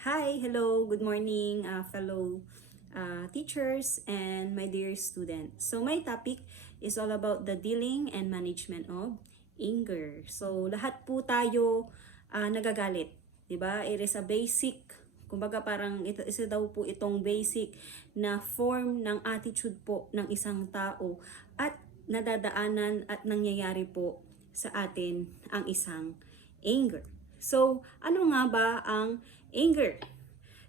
Hi, hello, good morning, fellow teachers and my dear students. So my topic is all about the dealing and management of anger. So lahat po tayo nagagalit, 'di ba? It is a basic, kumbaga parang ito isa daw po itong basic na form ng attitude po ng isang tao at nadadaanan at nangyayari po sa atin ang isang anger. So, ano nga ba ang anger?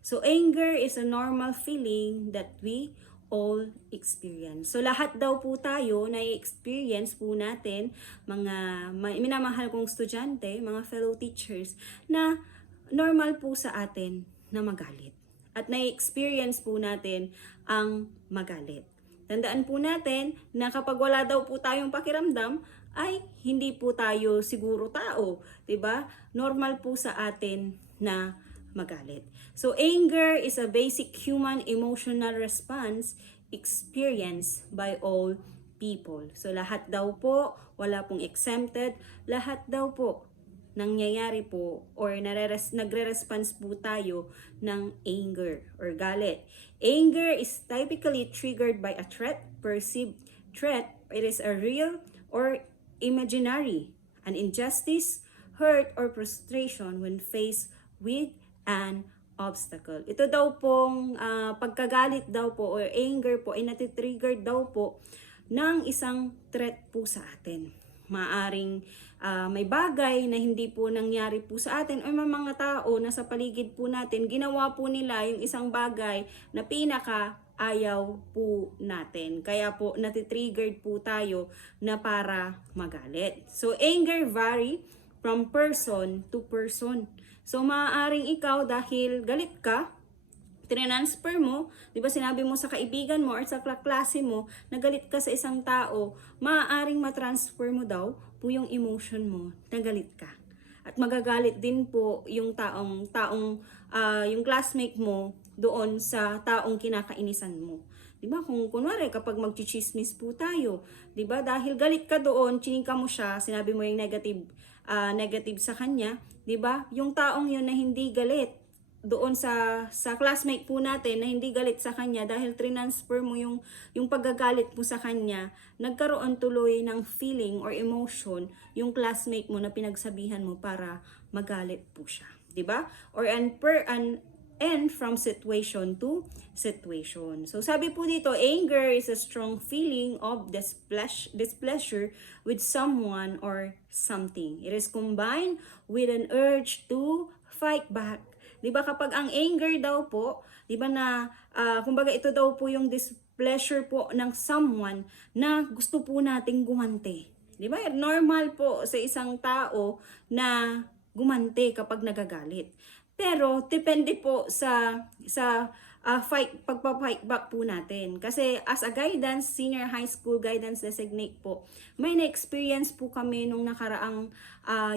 So, anger is a normal feeling that we all experience. So, lahat daw po tayo na experience po natin, mga minamahal kong estudyante, mga fellow teachers, na normal po sa atin na magalit. At na-experience po natin ang magalit. Tandaan po natin na kapag wala daw po tayong pakiramdam, ay hindi po tayo siguro tao, 'di ba? Normal po sa atin na magalit. So anger is a basic human emotional response experienced by all people. So lahat daw po, wala pong exempted, lahat daw po nangyayari po or nagre-response po tayo ng anger or galit. Anger is typically triggered by a threat, perceived threat. It is a real or imaginary, an injustice, hurt, or frustration when faced with an obstacle. Ito daw pong pagkagalit daw po or anger po ay natitrigger daw po ng isang threat po sa atin. Maaring may bagay na hindi po nangyari po sa atin o may mga tao na sa paligid po natin, ginawa po nila yung isang bagay na pinaka ayaw po natin. Kaya po natitriggered po tayo na para magalit. So anger vary from person to person. So maaaring ikaw dahil galit ka, transfer mo, 'di ba sinabi mo sa kaibigan mo or sa klase mo na galit ka sa isang tao, maaaring matransfer mo daw po yung emotion mo na galit ka. At magagalit din po yung yung classmate mo doon sa taong kinakainisan mo. 'Di ba? Kung kunwari kapag magchichismis po tayo, 'di ba? Dahil galit ka doon, chinika mo siya, sinabi mo yung negative sa kanya, 'di ba? Yung taong yun na hindi galit doon sa classmate po natin na hindi galit sa kanya dahil transfer mo yung pagkagalit mo sa kanya, nagkaroon tuloy ng feeling or emotion yung classmate mo na pinagsabihan mo para magalit po siya, 'di ba? Or and from situation to situation. So sabi po dito, anger is a strong feeling of displeasure with someone or something. It is combined with an urge to fight back. 'Di ba kapag ang anger daw po, 'di ba na kumbaga ito daw po yung displeasure po ng someone na gusto po nating gumante. 'Di ba? Normal po sa isang tao na gumante kapag nagagalit. Pero depende po sa pagpa-fight back po natin. Kasi as a guidance, senior high school guidance designate po, may na-experience po kami nung nakaraang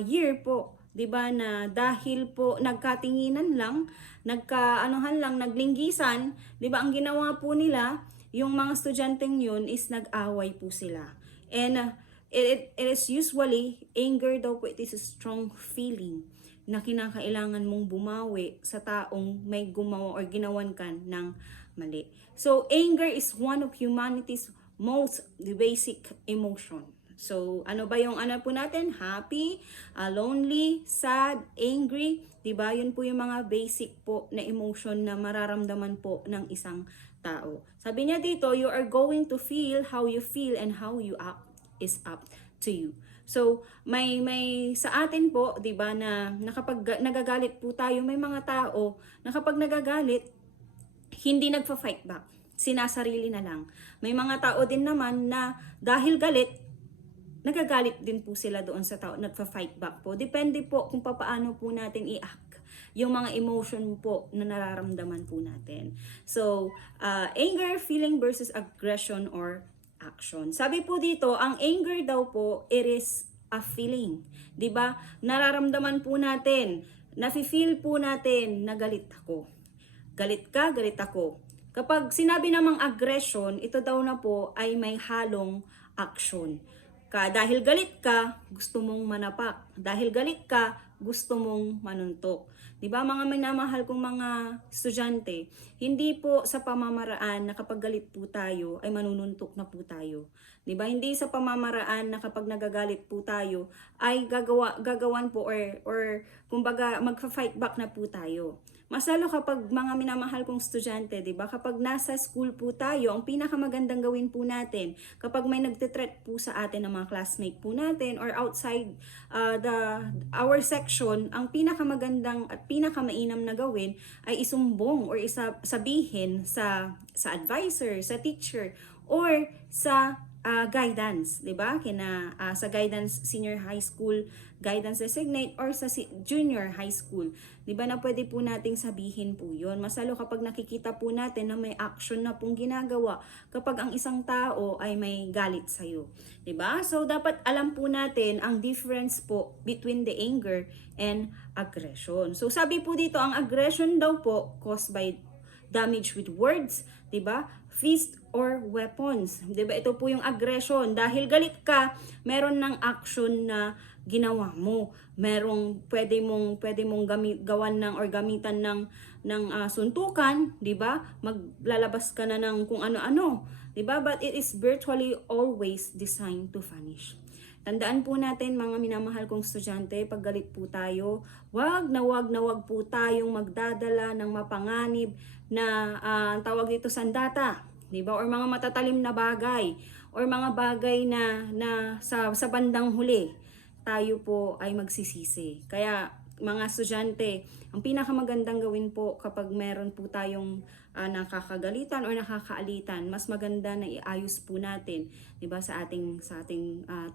year po, 'di ba, na dahil po nagkatinginan lang, naglinggisan, 'di ba, ang ginawa po nila, yung mga estudyanteng yun is nag-away po sila. And it is usually anger daw po, it is a strong feeling na kinakailangan mong bumawi sa taong may gumawa or ginawan ka ng mali. So anger is one of humanity's most basic emotion. So, ano ba yung ano po natin? Happy, lonely, sad, angry, 'di ba? Yun po yung mga basic po na emotion na mararamdaman po ng isang tao. Sabi niya dito, you are going to feel how you feel and how you act is up to you. So, may sa atin po, 'di ba, na kapag nagagalit po tayo, may mga tao na kapag nagagalit, hindi nagfa-fight back. Sinasarili na lang. May mga tao din naman na dahil galit, nagagalit din po sila doon sa tao, nagfa-fight back po. Depende po kung paano po natin i-act yung mga emotion po na nararamdaman po natin. So, anger, feeling versus aggression or action. Sabi po dito, ang anger daw po, it is a feeling. 'Di ba? Nararamdaman po natin, nafe-feel po natin na galit ako. Galit ka, galit ako. Kapag sinabi namang aggression, ito daw na po ay may halong action. Dahil galit ka, gusto mong manapak. Dahil galit ka, gusto mong manuntok. 'Di ba mga minamahal kong mga estudyante, hindi po sa pamamaraan na kapag galit po tayo ay manununtok na po tayo. 'Di ba? Hindi sa pamamaraan na kapag nagagalit po tayo ay gagawan po or kumbaga magfa-fight back na po tayo. Mas lalo kapag mga minamahal kong estudyante, 'di ba? Kapag nasa school po tayo, ang pinakamagandang gawin po natin kapag may nagte-threat po sa atin ng mga classmate po natin or outside our section, ang pinakamagandang at pinakamainam na gawin ay isumbong or sabihin sa advisor, sa teacher or sa guidance, 'di ba? Sa guidance senior high school guidance designate or sa junior high school. 'Di ba na pwede po nating sabihin po 'yon. Mas lalo kapag nakikita po natin na may action na pong ginagawa kapag ang isang tao ay may galit sa iyo. 'Di ba? So dapat alam po natin ang difference po between the anger and aggression. So sabi po dito, ang aggression daw po caused by damage with words, 'di ba? Fist or weapons. 'Di ba? Ito po yung aggression. Dahil galit ka, meron ng action na ginawa mo. Pwede mong gawan ng or gamitan ng suntukan, 'di ba? Maglalabas ka na ng kung ano-ano, 'di ba? But it is virtually always designed to punish. Tandaan po natin mga minamahal kong estudyante, pag galit po tayo, wag na wag po tayong magdadala ng mapanganib na tawag dito sandata, 'di ba? Or mga matatalim na bagay or mga bagay na sa bandang huli tayo po ay magsisisi. Kaya mga estudyante, ang pinakamagandang gawin po kapag meron po tayong nakakagalitan or nakakaalitan, mas maganda na iayos po natin, 'di ba, sa ating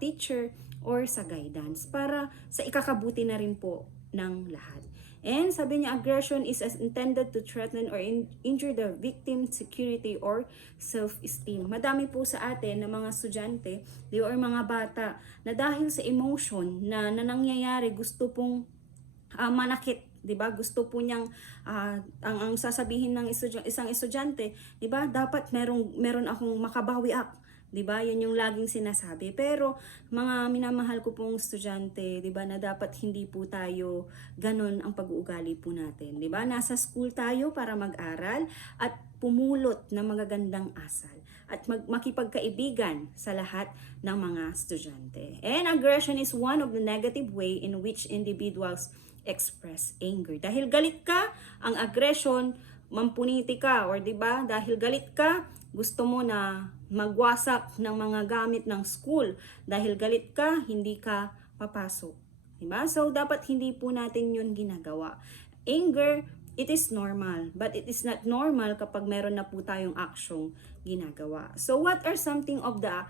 teacher or sa guidance para sa ikakabuti na rin po ng lahat. And sabi niya, aggression is intended to threaten or injure the victim's security or self-esteem. Madami po sa atin na mga estudyante or mga bata na dahil sa emotion na nangyayari, gusto pong manakit, 'di ba? Gusto po niyang ang sasabihin ng isang estudyante, 'di ba? Dapat meron akong makabawi up. 'Di ba? 'Yun yung laging sinasabi. Pero mga minamahal ko pong estudyante, 'di ba, na dapat hindi po tayo ganun ang pag-uugali po natin, 'di ba? Nasa school tayo para mag-aral at pumulot ng magagandang asal at makipagkaibigan sa lahat ng mga estudyante. And aggression is one of the negative way in which individuals express anger. Dahil galit ka, ang aggression, mampuniti ka, or 'di ba? Dahil galit ka, gusto mo na magwasak ng mga gamit ng school. Dahil galit ka, hindi ka papasok. Diba? So, dapat hindi po natin yun ginagawa. Anger, it is normal. But it is not normal kapag meron na po tayong aksyong ginagawa. So, what are something of the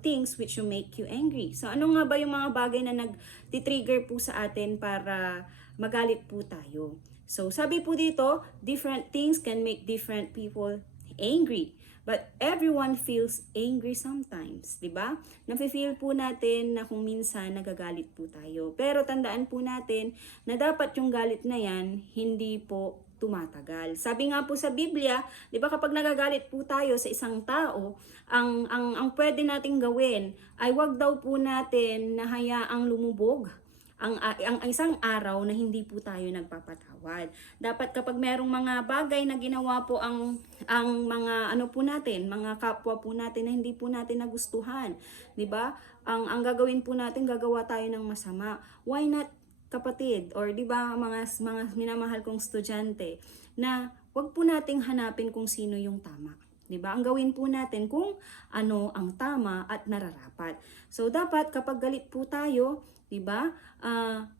things which you make you angry? So, ano nga ba yung mga bagay na nag-trigger po sa atin para magalit po tayo? So, sabi po dito, different things can make different people angry. But everyone feels angry sometimes, 'di ba? Nafe-feel po natin na kung minsan nagagalit po tayo. Pero tandaan po natin na dapat yung galit na 'yan hindi po tumatagal. Sabi nga po sa Biblia, 'di ba, kapag nagagalit po tayo sa isang tao, ang pwede nating gawin ay wag daw po natin na hayaang lumubog ang isang araw na hindi po tayo nagpapatawad. Dapat kapag merong mga bagay na ginawa po ang mga po natin, mga kapwa po natin na hindi po natin nagustuhan, 'di ba? Ang gagawin po natin, gagawa tayo ng masama. Why not, kapatid, or 'di ba mga minamahal kong estudyante, na wag po nating hanapin kung sino yung tama. 'Di ba? Ang gawin po natin kung ano ang tama at nararapat. So dapat kapag galit po tayo, 'di ba?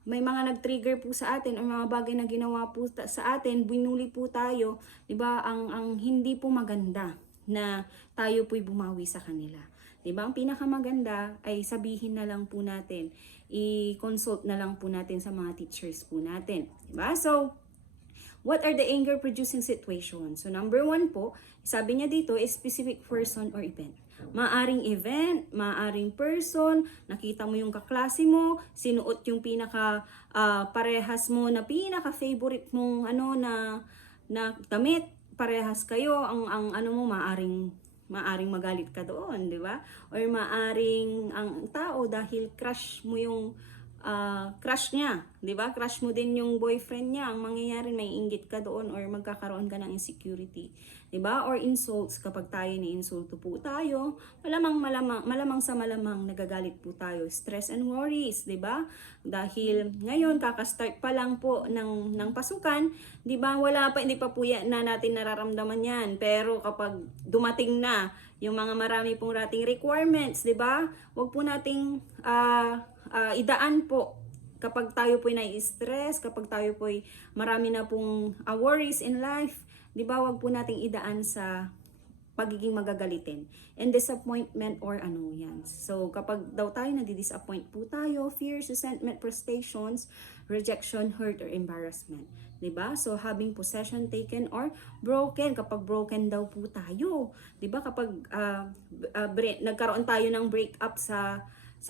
May mga nag-trigger po sa atin o mga bagay na ginawa po sa atin, binuli po tayo, 'di ba? Ang hindi po maganda na tayo po'y bumawi sa kanila. 'Di ba? Ang pinakamaganda ay sabihin na lang po natin, i-consult na lang po natin sa mga teachers po natin, 'di ba? So, what are the anger producing situations? So number 1 po, sabi niya dito, is specific person or event. Maaring event, maaring person, nakita mo yung kaklase mo, sinuot yung pinaka parehas mo na pinaka favorite mong na damit, parehas kayo, ang mo maaring magalit ka doon, di ba? Or maaring ang tao dahil crush mo yung crush niya, 'di ba? Crush mo din yung boyfriend niya. Ang mangyayari, may inggit ka doon or magkakaroon ka ng insecurity, 'di ba? Or insults, kapag tayo ni-insulto po tayo, malamang sa malamang nagagalit po tayo. Stress and worries, 'di ba? Dahil ngayon kaka-start pa lang po ng pasukan, 'di ba? Hindi pa po yan na natin nararamdaman 'yan. Pero kapag dumating na yung mga marami pong rating requirements, 'di ba? Huwag po nating idaan po kapag tayo po nai-stress, kapag tayo po marami na pong worries in life, 'di ba? Wag po nating idaan sa pagiging magagalitin and disappointment or ano yan. So kapag daw tayo nadi-disappoint po tayo, fears, resentment, frustrations, rejection, hurt, or embarrassment. 'Di ba? So having possession taken or broken, kapag broken daw po tayo. 'Di ba? Kapag nagkaroon tayo ng breakup sa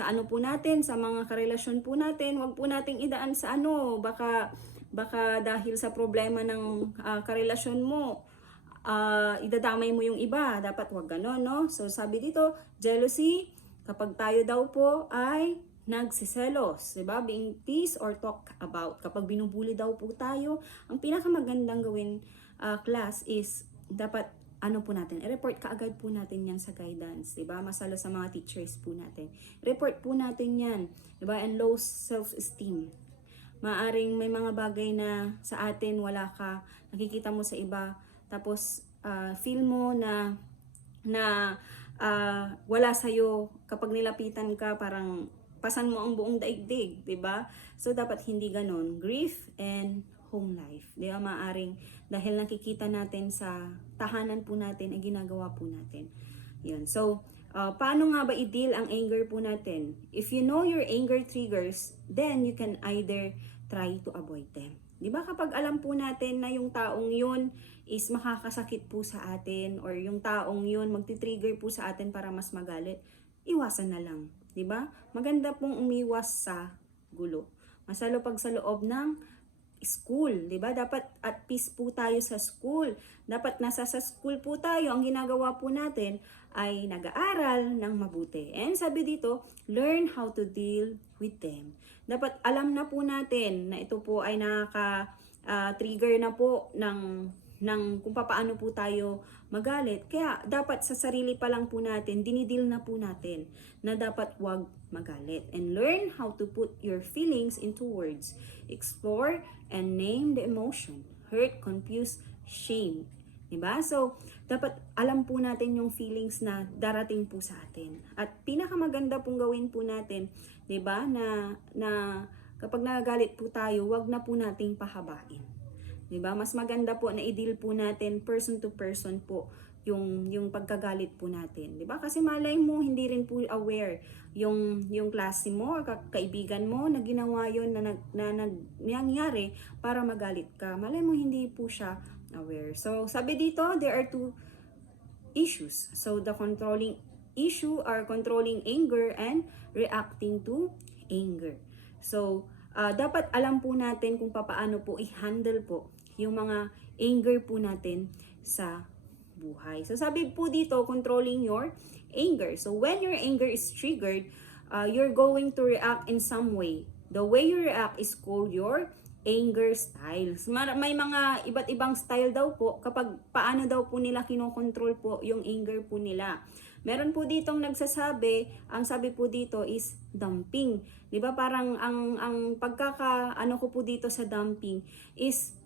ano po natin, sa mga karelasyon po natin, wag po nating idaan sa ano, baka dahil sa problema ng karelasyon mo, idadamay mo yung iba. Dapat wag ganon, no? So sabi dito, jealousy, kapag tayo daw po ay nagsiselos, 'di ba? Being teased or talk about. Kapag binubuli daw po tayo, ang pinakamagandang gawin, class, is dapat ano po natin, i-report kaagad po natin yan sa guidance, 'di ba? Masalo sa mga teachers po natin. Report po natin yan, 'di ba? And low self-esteem. Maaring may mga bagay na sa atin wala ka, nakikita mo sa iba, tapos feel mo na wala sa'yo, kapag nilapitan ka, parang pasan mo ang buong daigdig, 'di ba? So dapat hindi ganon. Grief and home life, 'di ba? Maaring dahil nakikita natin sa tahanan po natin ay ginagawa po natin. 'Yun. So paano nga ba i-deal ang anger po natin? If you know your anger triggers, then you can either try to avoid them. 'Di ba? Kapag alam po natin na yung taong 'yun is makakasakit po sa atin, or yung taong 'yun magti-trigger po sa atin para mas magalit, iwasan na lang, 'di ba? Maganda pong umiwas sa gulo. Masalo pag sa loob ng school, 'di ba? Dapat at peace po tayo sa school. Dapat nasa sa school po tayo. Ang ginagawa po natin ay nag-aaral ng mabuti. And sabi dito, learn how to deal with them. Dapat alam na po natin na ito po ay trigger na po ng kung paano po tayo magalit. Kaya dapat sa sarili pa lang po natin, dinidil na po natin na dapat wag magalit. And learn how to put your feelings into words. Explore and name the emotion. Hurt, confuse, shame. Diba? So, dapat alam po natin yung feelings na darating po sa atin. At pinakamaganda pong gawin po natin, diba, na kapag nagagalit po tayo, wag na po nating pahabain. 'Di ba? Mas maganda po na i-deal po natin person to person po yung pagkagalit po natin, 'di ba? Kasi malay mo hindi rin po aware yung klase mo or kaibigan mo na ginawa yon na nangyari para magalit ka. Malay mo hindi po siya aware. So, sabi dito, there are two issues. So, the controlling issue are controlling anger and reacting to anger. So, dapat alam po natin kung paano po i-handle po yung mga anger po natin sa buhay. So sabi po dito, controlling your anger. So when your anger is triggered, you're going to react in some way. The way you react is called your anger styles. May mga iba't ibang style daw po kapag paano daw po nila kinokontrol po yung anger po nila. Meron po ditong nagsasabi, ang sabi po dito is dumping. 'Di ba? Parang ang ano ko po dito sa dumping is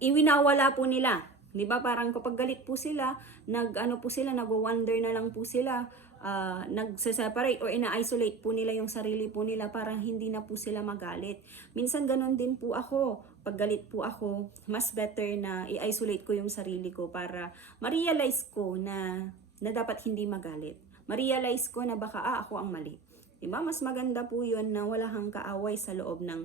iwinawala po nila. 'Di ba? Parang kapag galit po sila, nagwo-wonder na lang po sila, nagse-separate or ina-isolate po nila yung sarili po nila para hindi na po sila magalit. Minsan ganon din po ako. Pag galit po ako, mas better na i-isolate ko yung sarili ko para ma-realize ko na dapat hindi magalit. Ma-realize ko na baka ako ang mali. Diba? Mas maganda po yun na wala kang kaaway sa loob ng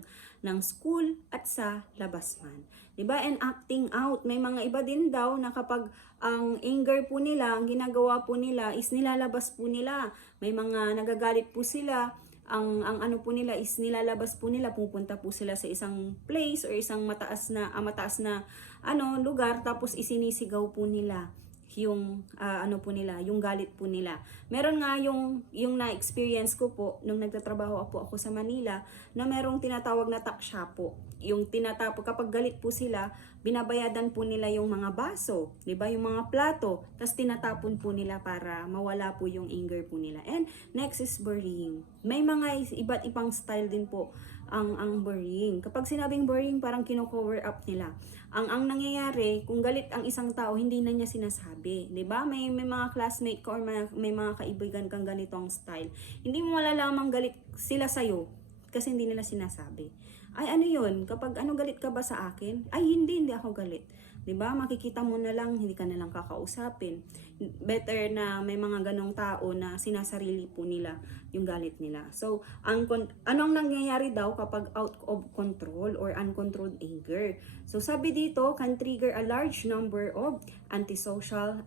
school at sa labas man. Diba? And acting out. May mga iba din daw na kapag ang anger po nila, ang ginagawa po nila is nilalabas po nila. May mga nagagalit po sila. Ang ano po nila is nilalabas po nila, pupunta po sila sa isang place or isang mataas na lugar, tapos isinisigaw po nila yung ano po nila, yung galit po nila. Meron nga yung na-experience ko po nung nagtatrabaho po ako sa Manila na merong tinatawag na taksya po. Yung kapag galit po sila, binabayadan po nila yung mga baso, 'di ba? Yung mga plato, tapos tinatapon po nila para mawala po yung anger po nila. And next is burying. May mga iba't ibang style din po ang burying. Kapag sinabing burying, parang kino-cover up nila. Ang nangyayari, kung galit ang isang tao, hindi na niya sinasabi, 'di ba? May mga classmate ko or may mga kaibigan kang ganitong style. Hindi mo malalamang galit sila sa kasi hindi nila sinasabi. Ay, ano yun? Kapag galit ka ba sa akin? Ay, hindi ako galit. 'Di ba? Makikita mo na lang, hindi ka na lang kakausapin. Better na may mga ganong tao na sinasarili po nila yung galit nila. So, anong nangyayari daw kapag out of control or uncontrolled anger? So, sabi dito, can trigger a large number of antisocial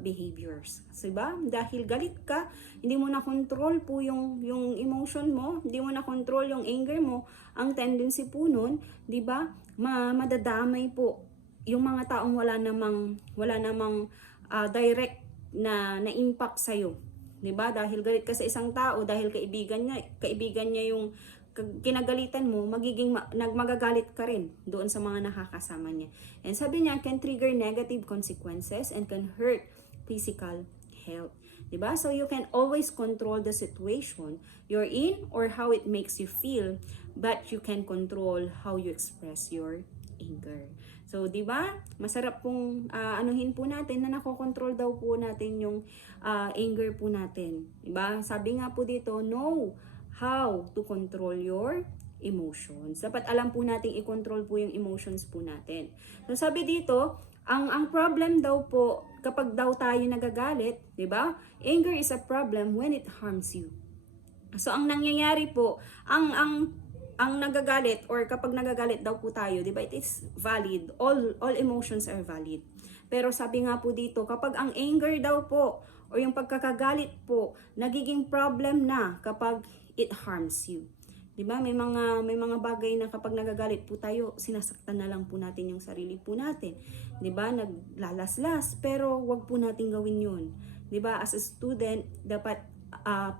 behaviors. So, diba? Dahil galit ka, hindi mo na control po yung emotion mo, hindi mo na control yung anger mo, ang tendency po nun, 'di ba? Madadamay po yung mga taong wala namang direct na impact sa iyo. 'Di ba? Dahil galit ka sa isang tao, dahil kaibigan niya yung kinagalitan mo, magagalit ka rin doon sa mga nakakasama niya. And sabi niya, can trigger negative consequences and can hurt physical health. Diba? So you can always control the situation you're in or how it makes you feel, but you can control how you express your anger. So, di ba? Masarap pong anuhin po natin na nakokontrol daw po natin yung anger po natin. Di ba? Sabi nga po dito, know how to control your emotions. Dapat alam po natin i-control po yung emotions po natin. So, sabi dito, ang problem daw po kapag daw tayo nagagalit, 'di ba? Anger is a problem when it harms you. So ang nangyayari po, ang nagagalit or kapag nagagalit daw po tayo, 'di ba? It is valid. All emotions are valid. Pero sabi nga po dito, kapag ang anger daw po or yung pagkakagalit po nagiging problem na kapag it harms you. 'Di ba? May mga bagay na kapag nagagalit po tayo, sinasaktan na lang po natin yung sarili po natin. 'Di ba? Naglalaslas, pero wag po nating gawin 'yun. 'Di ba? As a student, dapat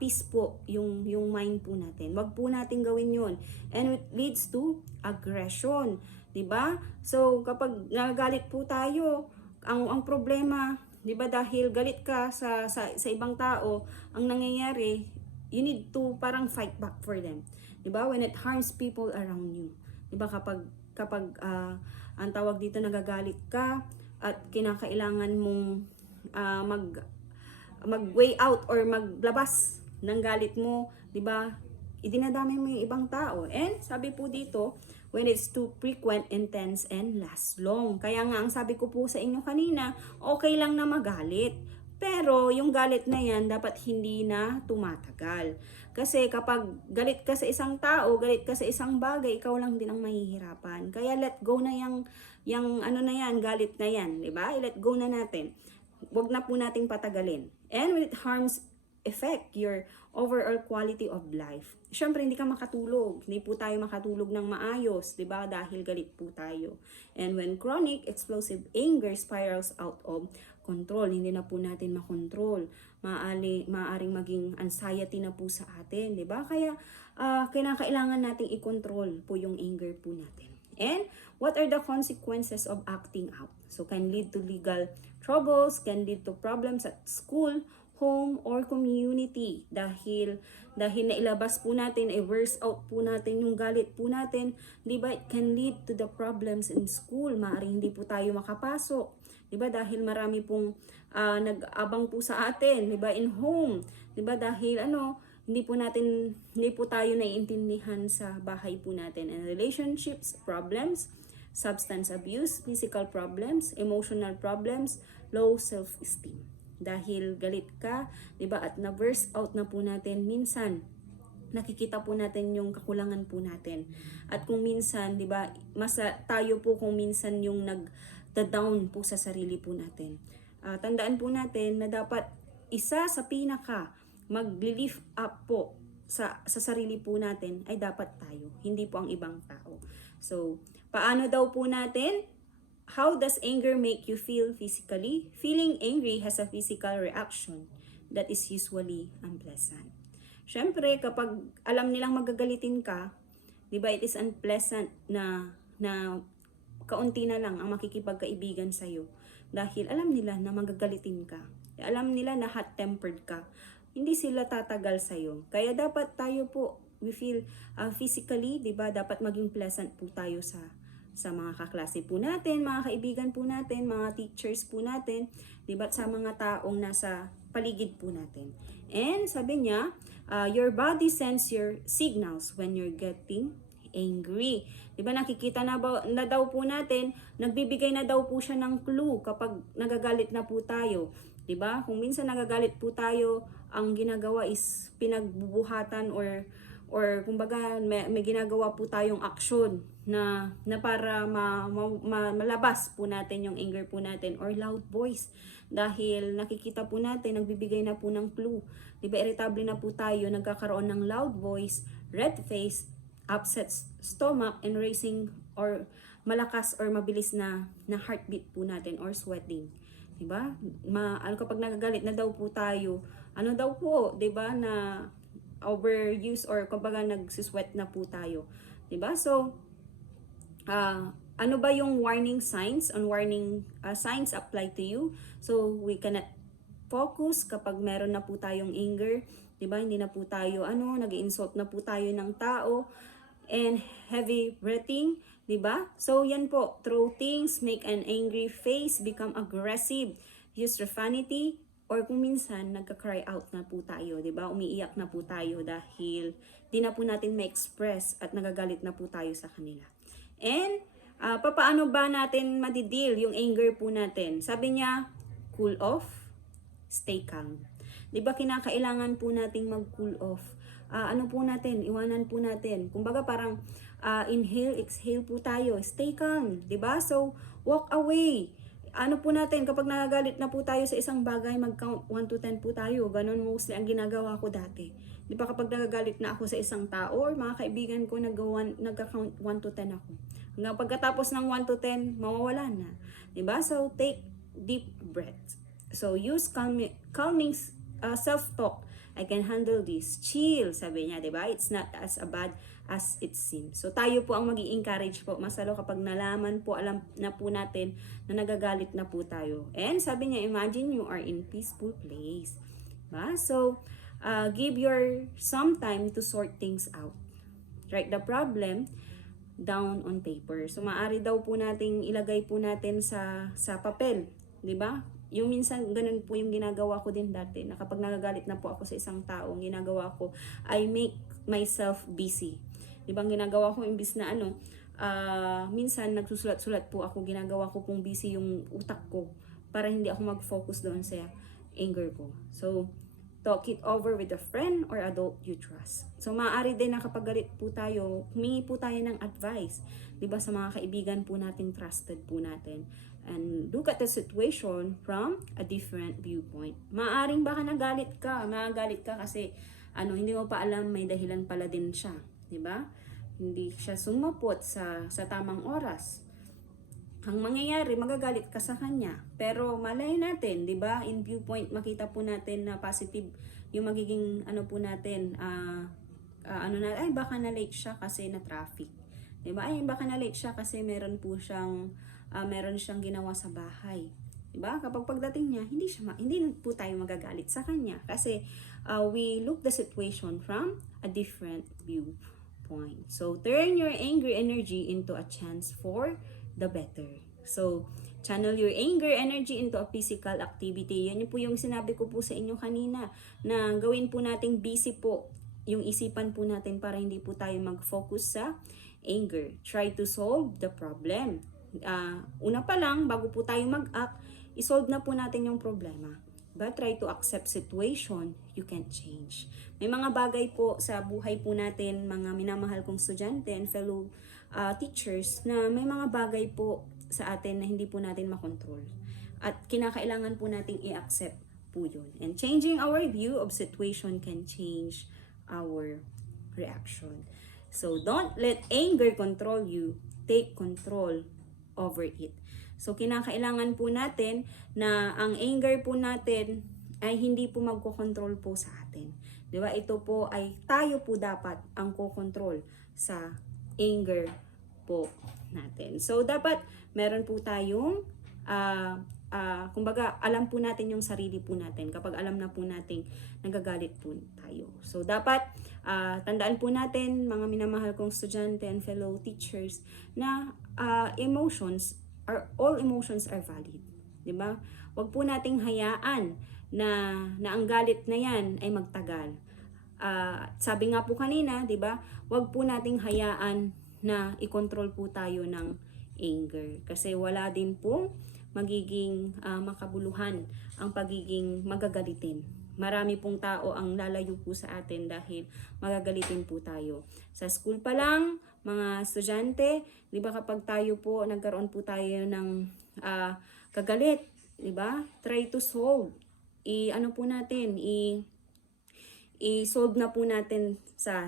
peace po yung mind po natin. Wag po nating gawin 'yun. And it leads to aggression, 'di ba? So, kapag nagagalit po tayo, ang problema, 'di ba, dahil galit ka sa ibang tao, ang nangyayari, you need to parang fight back for them. 'Di ba? When it harms people around you. 'Di ba kapag ang tawag dito, nagagalit ka at kinakailangan mong mag-way out or maglabas ng galit mo, 'di ba? Idinadamay mo yung ibang tao. And sabi po dito, when it's too frequent, intense, and lasts long. Kaya nga, ang sabi ko po sa inyo kanina, okay lang na magalit. Pero yung galit na yan, dapat hindi na tumatagal. Kasi kapag galit ka sa isang tao, galit ka sa isang bagay, ikaw lang din ang mahihirapan. Kaya let go na yung ano na yan, galit na yan, di ba? Let go na natin. Huwag na po nating patagalin. And when it harms affect your overall quality of life. Siyempre, hindi ka makatulog. Hindi po tayo makatulog ng maayos, di ba? Dahil galit po tayo. And when chronic explosive anger spirals out of control, hindi na po natin makontrol. Maaaring maging anxiety na po sa atin, di ba? Kaya, kailangan nating i-control po yung anger po natin. And what are the consequences of acting out? So, can lead to legal troubles, can lead to problems at school, home, or community. Dahil nailabas po natin, i-verse out po natin yung galit po natin, di ba? It can lead to the problems in school. Maaaring hindi po tayo makapasok, di ba? Dahil marami pong nag-abang po sa atin, di ba? In home, di ba? Dahil hindi po tayo naiintindihan sa bahay po natin. And relationships, problems, substance abuse, physical problems, emotional problems, low self-esteem. Dahil galit ka, 'di ba? At na-burst out na po natin minsan. Nakikita po natin yung kakulangan po natin. At kung minsan, 'di ba, tayo po kung minsan yung nag-down po sa sarili po natin. Tandaan po natin na dapat isa sa pinaka mag-lift up po sa sarili po natin ay dapat tayo, hindi po ang ibang tao. So, paano daw po natin how does anger make you feel physically? Feeling angry has a physical reaction that is usually unpleasant. Siyempre, kapag alam nilang magagalitin ka, di ba, it is unpleasant na kaunti na lang ang makikipagkaibigan sa'yo. Dahil alam nila na magagalitin ka. Alam nila na hot-tempered ka. Hindi sila tatagal sa'yo. Kaya dapat tayo po, we feel physically, di ba, dapat maging pleasant po tayo sa mga kaklase po natin, mga kaibigan po natin, mga teachers po natin, di ba, sa mga taong nasa paligid po natin. And sabi niya, your body sends your signals when you're getting angry. Di ba, nakikita na daw po natin, nagbibigay na daw po siya ng clue kapag nagagalit na po tayo. Di ba? Kung minsan nagagalit po tayo, ang ginagawa is pinagbubuhatan or kumbaga may ginagawa po tayong aksyon na para malabas po natin yung anger po natin, or loud voice, dahil nakikita po natin nagbibigay na po ng clue. Diba, irritable na po tayo, nagkakaroon ng loud voice, red face, upset stomach, and racing or malakas or mabilis na heartbeat po natin, or sweating. Diba? Kapag nagagalit na daw po tayo, ano daw po, diba, na overuse or kumbaga nagsisweat na po tayo. Diba? So, ano ba yung warning signs? Warning signs apply to you. So, we cannot focus kapag meron na po tayong anger. Diba? Hindi na po tayo, nag-insult na po tayo ng tao. And heavy breathing. Diba? So, yan po. Throw things, make an angry face, become aggressive, use profanity, or kung minsan, nagka-cry out na po tayo, di ba? Umiiyak na po tayo dahil di na po natin ma-express at nagagalit na po tayo sa kanila. And, papaano ba natin madideal yung anger po natin? Sabi niya, cool off, stay calm. Di ba kinakailangan po nating mag-cool off? Ano po natin? Iwanan po natin. Kumbaga parang inhale, exhale po tayo. Stay calm, di ba? So, walk away. Ano po natin, kapag nagagalit na po tayo sa isang bagay, mag-count 1 to 10 po tayo. Ganon mostly ang ginagawa ko dati. Di ba kapag nagagalit na ako sa isang tao or mga kaibigan ko, nagka-count 1 to 10 ako. Hanggang pagkatapos ng 1 to 10, mawawala na. Di ba? So, take deep breaths. So, use calming self-talk. I can handle this. Chill, sabi niya, di ba? It's not as bad as it seems. So, tayo po ang mag-i-encourage po. Mas lalo kapag nalaman po, alam na po natin na nagagalit na po tayo. And sabi niya, imagine you are in peaceful place. Diba? So, give your some time to sort things out. Write the problem down on paper. So, maaari daw po nating ilagay po natin sa papel. Diba? Yung minsan, ganun po yung ginagawa ko din dati, na kapag nagagalit na po ako sa isang tao, ang ginagawa ko, I make myself busy. Diba, ang ginagawa ko, imbis na minsan nagsusulat-sulat po ako, ginagawa ko pong busy yung utak ko, para hindi ako mag-focus doon sa anger ko. So, talk it over with a friend or adult you trust. So, maaari din na kapag galit po tayo, humingi po tayo ng advice. Diba, sa mga kaibigan po natin, trusted po natin. And look at the situation from a different viewpoint. Maaring baka nagalit ka kasi hindi mo pa alam, may dahilan pala din siya, 'di ba? Hindi siya sumapot sa tamang oras. Ang mangyayari, magagalit ka sa kanya. Pero malay natin, 'di ba? In viewpoint, makita po natin na positive yung magiging po natin, ay baka na late siya kasi na traffic. 'Di ba? Ay baka na late siya kasi meron siyang ginawa sa bahay. Diba? Kapag pagdating niya, hindi po tayo magagalit sa kanya kasi we look the situation from a different viewpoint. So, turn your angry energy into a chance for the better. So, channel your anger energy into a physical activity. Yan po yung sinabi ko po sa inyo kanina, na gawin po nating busy po yung isipan po natin para hindi po tayo mag-focus sa anger. Try to solve the problem. Una pa lang, bago po tayo mag-act, isolve na po natin yung problema. But try to accept situation you can't change. May mga bagay po sa buhay po natin, mga minamahal kong estudyante and fellow teachers, na may mga bagay po sa atin na hindi po natin makontrol. At kinakailangan po nating i-accept po yun. And changing our view of situation can change our reaction. So don't let anger control you. Take control over it. So kinakailangan po natin na ang anger po natin ay hindi po magkokontrol po sa atin. 'Di ba? Ito po ay tayo po dapat ang kokontrol sa anger po natin. So dapat meron po tayong kumbaga alam po natin yung sarili po natin kapag alam na po nating nagagalit po tayo. So dapat tandaan po natin, mga minamahal kong estudyante and fellow teachers, na all emotions are valid. 'Di ba? Huwag po nating hayaan na ang galit na yan ay magtagal. Sabi nga po kanina, 'di ba? Huwag po nating hayaan na i-control po tayo ng anger kasi wala din po magiging makabuluhan ang pagiging magagalitin. Marami pong tao ang lalayo po sa atin dahil magagalitin po tayo. Sa school pa lang, mga estudyante, 'di ba, kapag tayo po nagkaroon po tayo ng kagalit, 'di ba? Try to solve. I-solve na po natin sa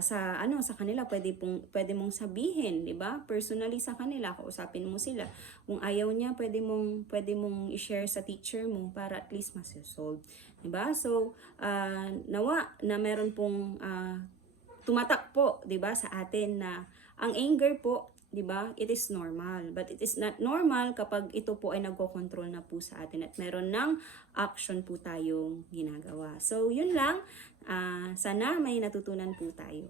kanila. Pwede mong sabihin, 'di ba? Personally sa kanila, kausapin mo sila. Kung ayaw niya, pwede mong i-share sa teacher mo para at least ma-solve, 'di ba? So, nawa na meron pong tumatak po, 'di ba, sa atin na ang anger po, 'di ba? It is normal, but it is not normal kapag ito po ay nagko-control na po sa atin at meron ng action po tayong ginagawa. So, yun lang. Sana may natutunan po tayo.